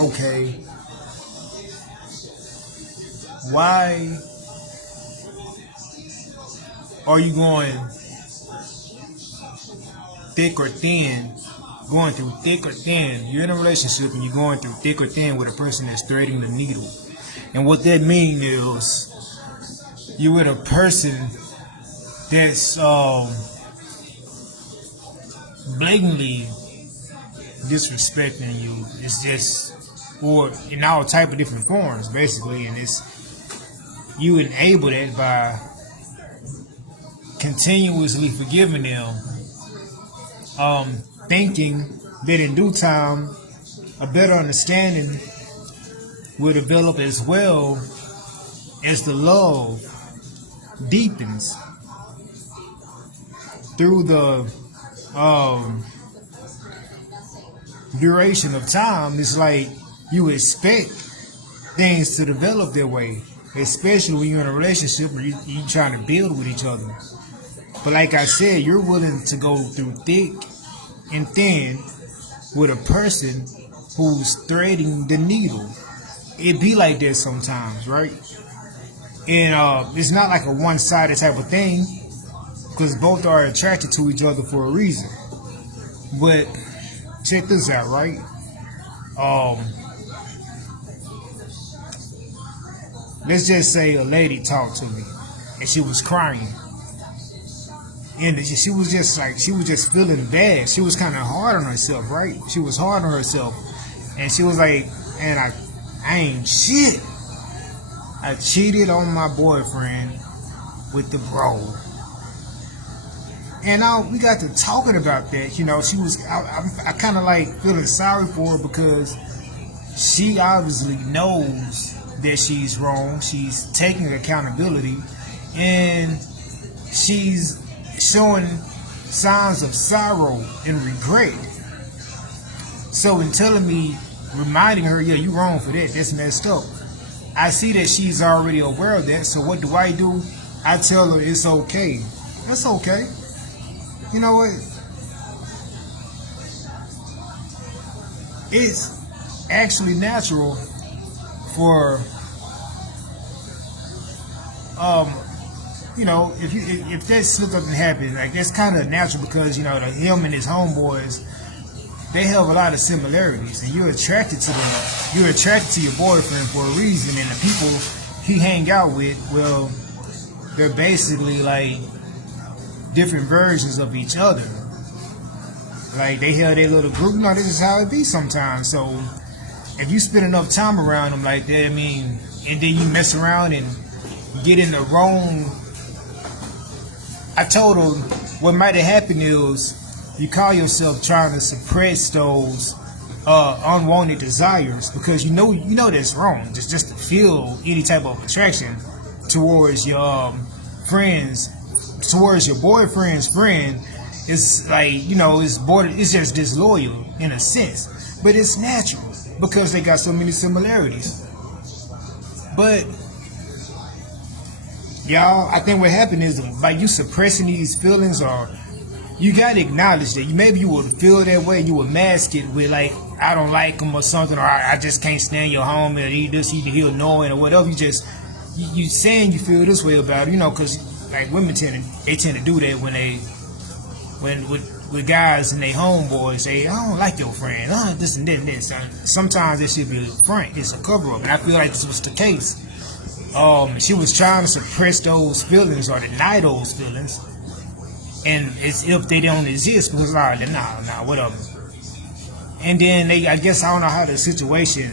okay, why are you going thick or thin, going through thick or thin? You're in a relationship and you're going through thick or thin with a person that's threading the needle. And what that means is you're with a person that's blatantly disrespecting you. It's just, or in all type of different forms, basically, and it's you enable that by continuously forgiving them, thinking that in due time a better understanding will develop as well as the love deepens through the duration of time. It's like you expect things to develop that way, especially when you're in a relationship where you're trying to build with each other. But like I said, you're willing to go through thick and thin with a person who's threading the needle. It be like that sometimes, right? And it's not like a one-sided type of thing, because both are attracted to each other for a reason. But check this out, right? Let's just say a lady talked to me and she was crying. And she was just feeling bad. She was kind of hard on herself, right? She was hard on herself. And she was like, man, I ain't shit. I cheated on my boyfriend with the bro. And now we got to talking about that. You know, I kind of like feeling sorry for her, because she obviously knows that she's wrong. She's taking accountability, and she's showing signs of sorrow and regret. So in telling me, reminding her, yeah, you wrong for that, that's messed up, I see that she's already aware of that. So what do? I tell her it's okay. That's okay. You know what? It's actually natural for if that slip up and happen, like, that's kind of natural, because him and his homeboys, they have a lot of similarities, and you're attracted to them. You're attracted to your boyfriend for a reason, and the people he hang out with, well, they're basically like different versions of each other. Like, they have their little group. This is how it be sometimes. So if you spend enough time around them like that, and then you mess around and get in the wrong. I told her what might have happened is you call yourself trying to suppress those unwanted desires, because you know that's wrong. Just to feel any type of attraction towards your friends, towards your boyfriend's friend, is like, it's just disloyal in a sense, but it's natural because they got so many similarities. But y'all, I think what happened is, by you suppressing these feelings, or you gotta acknowledge that maybe you would feel that way, you would mask it with, like, I don't like him or something, or I just can't stand your homie, or he'll annoying, or whatever. You saying you feel this way about it, because like women tend to do that when with guys and they homeboys say, I don't like your friend, this and that and this. Sometimes it should be frank, it's a cover up, and I feel like this was the case. She was trying to suppress those feelings or deny those feelings, and it's if they don't exist, because nah, whatever. And then I guess I don't know how the situation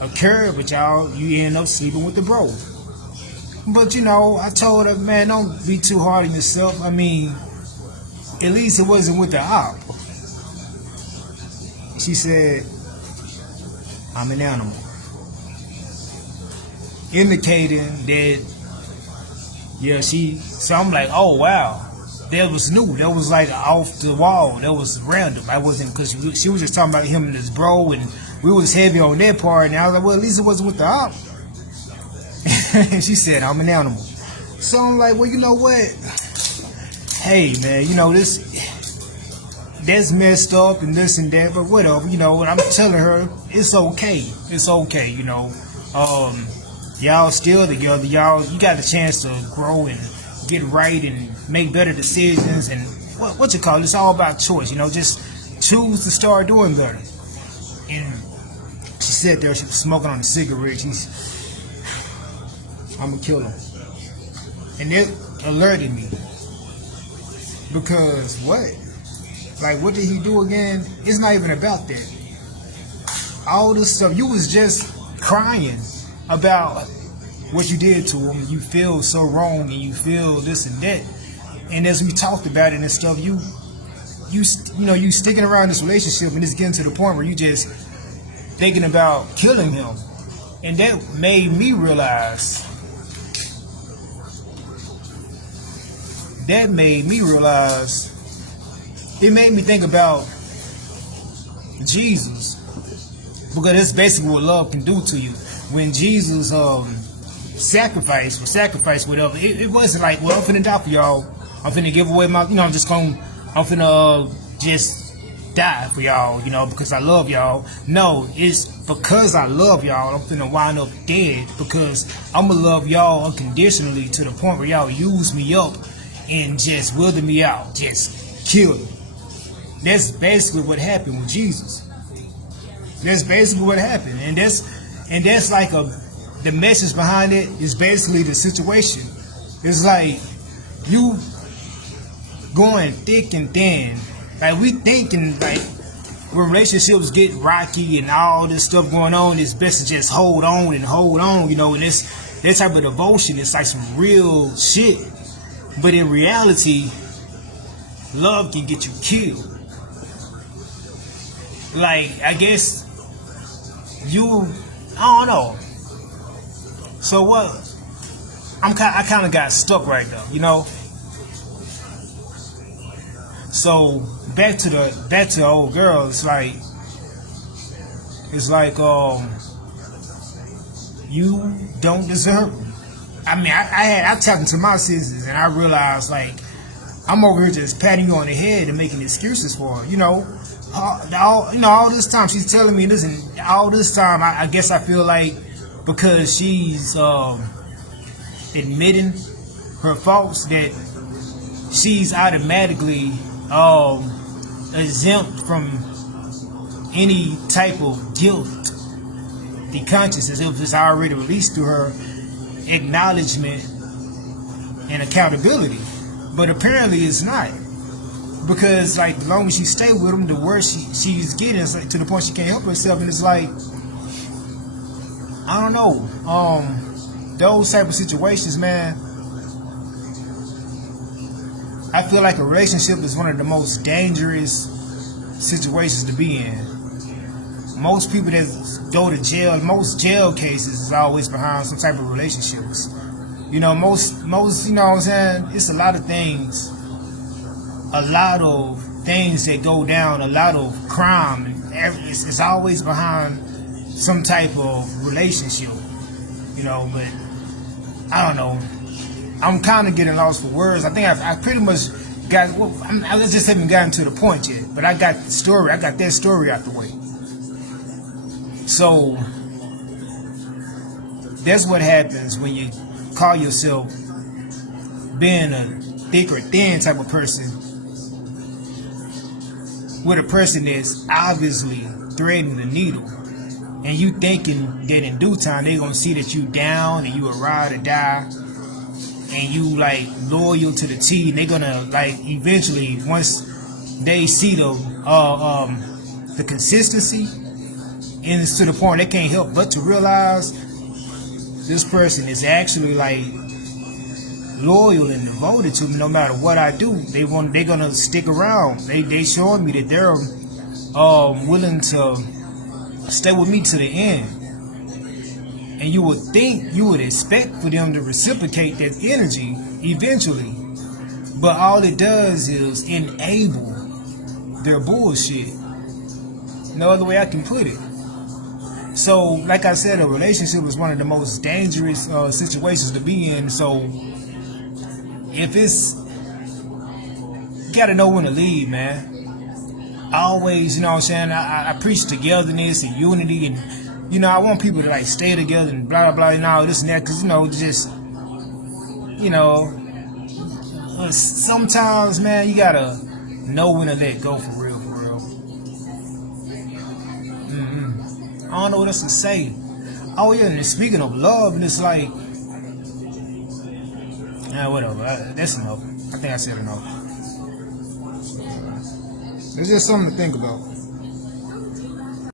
occurred, but you end up sleeping with the bro. But I told her, man, don't be too hard on yourself. At least it wasn't with the op. She said, I'm an animal, indicating that, so I'm like, oh wow, that was new, that was like off the wall, that was random. I wasn't, because she was just talking about him and his bro, and we was heavy on that part, and I was like, well, at least it wasn't with the op. And she said, I'm an animal. So I'm like, well, you know what, hey man, that's messed up and this and that, but whatever, you know. And I'm telling her it's okay, it's okay, you know. Y'all still together, y'all. You got the chance to grow and get right and make better decisions and what you call it. It's all about choice, you know. Just choose to start doing better. And she sat there, she was smoking on a cigarette. I'm gonna kill him, and it alerted me because what? Like, what did he do again? It's not even about that. All this stuff, you was just crying about what you did to him. You feel so wrong and you feel this and that. And as we talked about it and stuff, you know, you sticking around this relationship and it's getting to the point where you just thinking about killing him. And that made me realize, it made me think about Jesus, because that's basically what love can do to you. When Jesus sacrificed whatever, it wasn't like, well, I'm finna die for y'all, I'm finna give away my, you know, I'm finna just die for y'all, you know, because I love y'all. No, it's because I love y'all, I'm finna wind up dead, because I'm gonna love y'all unconditionally to the point where y'all use me up and just wither me out, just kill me. That's basically what happened with Jesus. That's basically what happened, and that's like the message behind it is basically the situation. It's like you going thick and thin. Like, we thinking like when relationships get rocky and all this stuff going on, it's best to just hold on, you know. And that type of devotion, it's like some real shit. But in reality, love can get you killed. Like, I guess I don't know. So what? I kind of got stuck right there, you know. So back to the old girl. It's like you don't deserve them. I mean, I tapped into my senses and I realized, like, I'm over here just patting you on the head and making excuses for her, you know. All this time she's telling me this, and all this time I guess I feel like because she's admitting her faults, that she's automatically exempt from any type of guilt, the consciousness, if it's already released through her acknowledgement and accountability. But apparently it's not. Because, like, the longer she stay with him, the worse she's getting. It's like, to the point she can't help herself. And it's like, I don't know. Those type of situations, man, I feel like a relationship is one of the most dangerous situations to be in. Most people that go to jail, most jail cases is always behind some type of relationships. You know, most, you know what I'm saying? It's a lot of things that go down, a lot of crime, and it's always behind some type of relationship, you know. But I don't know. I'm kind of getting lost for words. I think I pretty much got. Well, I just haven't gotten to the point yet. But I got the story. I got that story out the way. So that's what happens when you call yourself being a thick or thin type of person with a person that's obviously threading the needle, and you thinking that in due time they're gonna see that you down and you a ride or die, and you like loyal to the T, and they're gonna, like, eventually, once they see the consistency, and it's to the point they can't help but to realize this person is actually like loyal and devoted to me. No matter what I do, they're gonna stick around. They showing me that they're willing to stay with me to the end. And you would expect for them to reciprocate that energy eventually, but all it does is enable their bullshit. No other way I can put it. So, like I said, a relationship is one of the most dangerous situations to be in. So, if it's, you gotta know when to leave, man. always, you know what I'm saying, I preach togetherness and unity, and you know, I want people to like stay together and blah blah blah and all this and that, because you know, just, you know, sometimes, man, you gotta know when to let go, for real, for real. I don't know what else to say. Oh yeah, and speaking of love, and it's like, whatever, that's enough. I think I said enough. It's just something to think about.